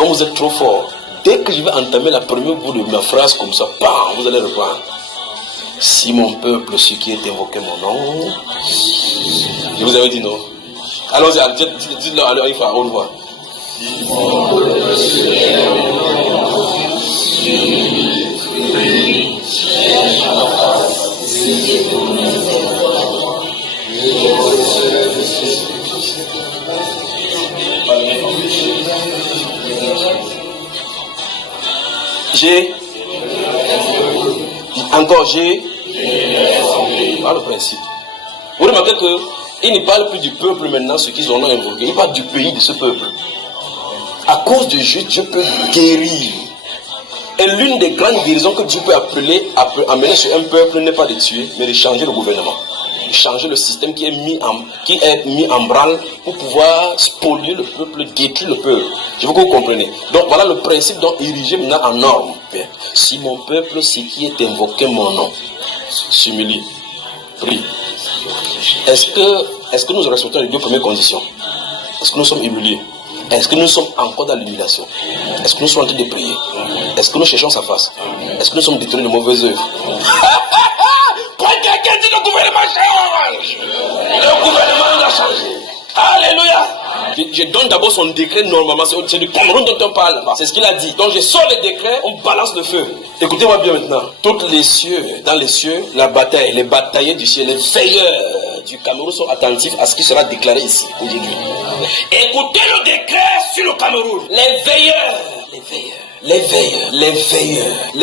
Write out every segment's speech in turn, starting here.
Comme vous êtes trop fort, dès que je vais entamer la première bout de ma phrase comme ça, bam, vous allez reprendre. Si mon peuple, ceux qui est invoqué mon nom, je vous avais dit non. Allons-y, dites-le à une fois, à haute voix. J'ai. Encore j'ai. Voilà le principe. Vous remarquez qu'il ne parle plus du peuple maintenant, ce qu'ils ont invoqué. Il parle du pays de ce peuple. À cause de Dieu peut guérir. Et l'une des grandes guérisons que Dieu peut amener sur un peuple n'est pas de tuer, mais de changer le gouvernement. De changer le système qui est mis en branle pour pouvoir spolier le peuple, détruire le peuple. Je veux que vous compreniez. Donc voilà le principe donc érigé maintenant en norme. Si mon peuple, c'est qui est invoqué mon nom, s'humilie, prie. Est-ce que nous respectons les deux premières conditions? Est-ce que nous sommes humiliés? Est-ce que nous sommes encore dans l'humiliation? Est-ce que nous sommes en train de prier? Est-ce que nous cherchons sa face? Est-ce que nous sommes détournés de mauvaises œuvres? Quand quelqu'un dit le gouvernement change, le gouvernement a changé. Alléluia. Je donne d'abord son décret normalement, c'est du Cameroun dont on parle. C'est ce qu'il a dit. Donc je sors le décret, on balance le feu. Écoutez-moi bien maintenant. Toutes les cieux, dans les cieux, la bataille, les bataillers du ciel, les veilleurs du Cameroun sont attentifs à ce qui sera déclaré ici aujourd'hui. Écoutez le décret sur le Cameroun. Les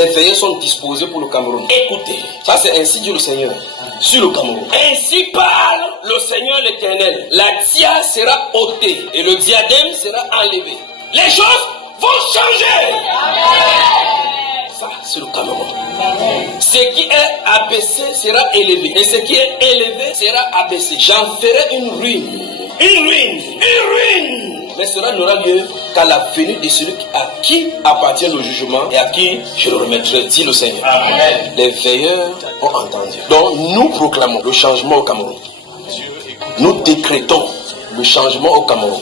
veilleurs sont disposés pour le Cameroun. Écoutez, ça c'est ainsi dit le Seigneur sur le Cameroun. Ainsi parle le Seigneur l'Éternel. La tiare sera ôtée et le diadème sera enlevé. Les choses vont changer. Ça c'est le Cameroun. Ce qui est abaissé sera élevé et ce qui est élevé sera abaissé. J'en ferai une ruine. Une ruine. Mais cela n'aura lieu qu'à la venue de celui à qui appartient le jugement et à qui je le remettrai, dit le Seigneur. Amen. Les veilleurs ont entendu. Donc nous proclamons le changement au Cameroun. Nous décrétons le changement au Cameroun.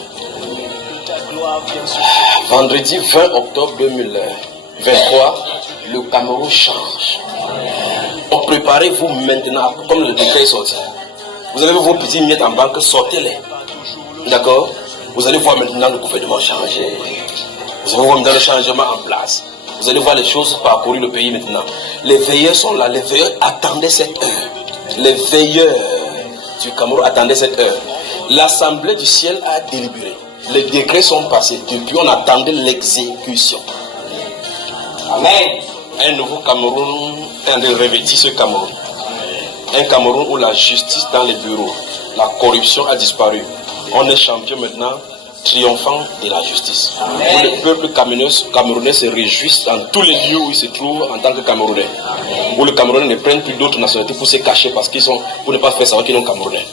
Vendredi 20 octobre 2023, le Cameroun change. Donc préparez-vous maintenant, comme le décret est sorti. Vous avez vos petits miettes en banque, sortez-les. D'accord? Vous allez voir maintenant le gouvernement changer. Vous allez voir maintenant le changement en place. Vous allez voir les choses parcourir le pays maintenant. Les veilleurs sont là. Les veilleurs attendaient cette heure. Les veilleurs du Cameroun attendaient cette heure. L'Assemblée du ciel a délibéré. Les décrets sont passés. Depuis, on attendait l'exécution. Amen. Un nouveau Cameroun, revêtit ce Cameroun. Un Cameroun où la justice dans les bureaux, la corruption a disparu. On est champion maintenant, triomphant de la justice. Où le peuple camerounais se réjouisse dans tous les lieux où il se trouve en tant que Camerounais. Où le Camerounais ne prennent plus d'autres nationalités pour se cacher parce qu'ils sont, pour ne pas faire savoir qu'ils sont Camerounais.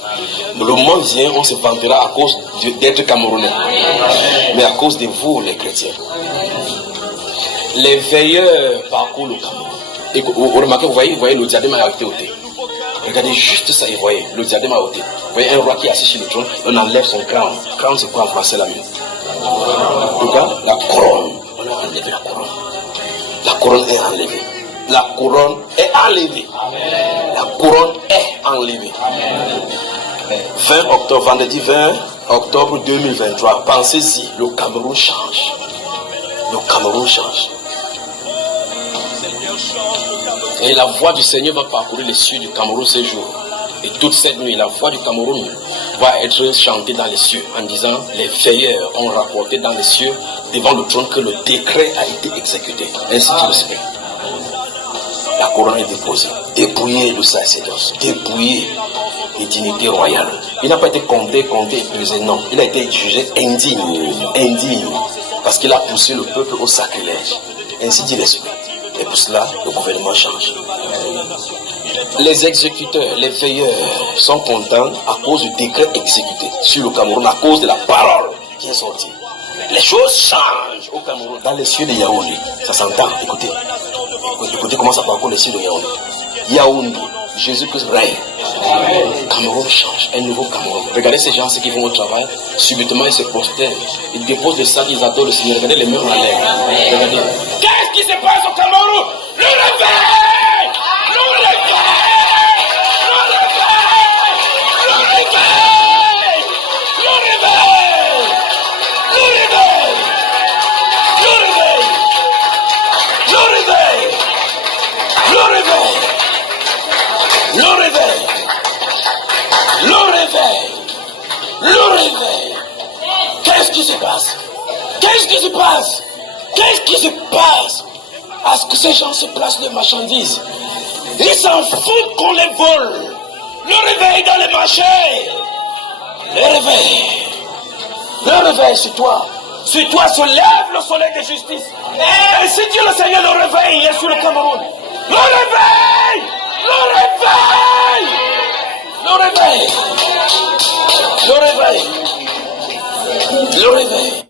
Le moment vient, on se vantera à cause d'être Camerounais. Mais à cause de vous, les chrétiens. Les veilleurs parcourent le Cameroun. Et vous remarquez, vous voyez le diadème a été ôté. Regardez juste ça et voyez, le diadème a ôté. Vous voyez un roi qui est assis sur le trône, on enlève son crown. Crown c'est quoi en français là même? Regarde, la couronne. On a enlevé la couronne. La couronne est enlevée. La couronne est enlevée. La couronne est enlevée. 20 octobre, vendredi 20 octobre 2023, pensez-y, le Cameroun change. Le Cameroun change. Et la voix du Seigneur va parcourir les cieux du Cameroun ces jours. Et toute cette nuit, la voix du Cameroun va être chantée dans les cieux en disant, les veilleurs ont rapporté dans les cieux devant le trône que le décret a été exécuté. Ainsi que le Seigneur. La couronne est déposée, dépouillée de sacerdoce, dépouillée des dignités royales. Il n'a pas été compté, épuisé, non. Il a été jugé indigne, parce qu'il a poussé le peuple au sacrilège. Ainsi dit l'Esprit. Et pour cela, le gouvernement change. Les exécuteurs, les veilleurs sont contents à cause du décret exécuté sur le Cameroun, à cause de la parole qui est sortie. Les choses changent au Cameroun, dans les cieux de Yaoundé. Ça s'entend, écoutez. Écoutez comment ça parcourt les cieux de Yaoundé. Yaoundé, Jésus-Christ règne. Cameroun change, un nouveau Cameroun. Regardez ces gens qui vont au travail, subitement ils se prosternent, ils déposent des sacs, ils adorent le Seigneur. Regardez les mains en l'air. Regardez. Qu'est-ce qui se passe au Cameroun? Le réveil! Le réveil! Le réveil! Le réveil! Le réveil! Le réveil! Le réveil! Le réveil! Le réveil! Le réveil! Le réveil! Le réveil! Qu'est-ce qui se passe? Qu'est-ce qui se passe? Qu'est-ce qui se passe? À ce que ces gens se placent les marchandises. Ils s'en foutent qu'on les vole. Le réveil dans les marchés. Le réveil. Le réveil sur toi. Sur toi se lève le soleil de justice. Et si Dieu le Seigneur le réveil, il est sur le Cameroun. Le réveil! Le réveil! Le réveil! Le réveil! Le réveil!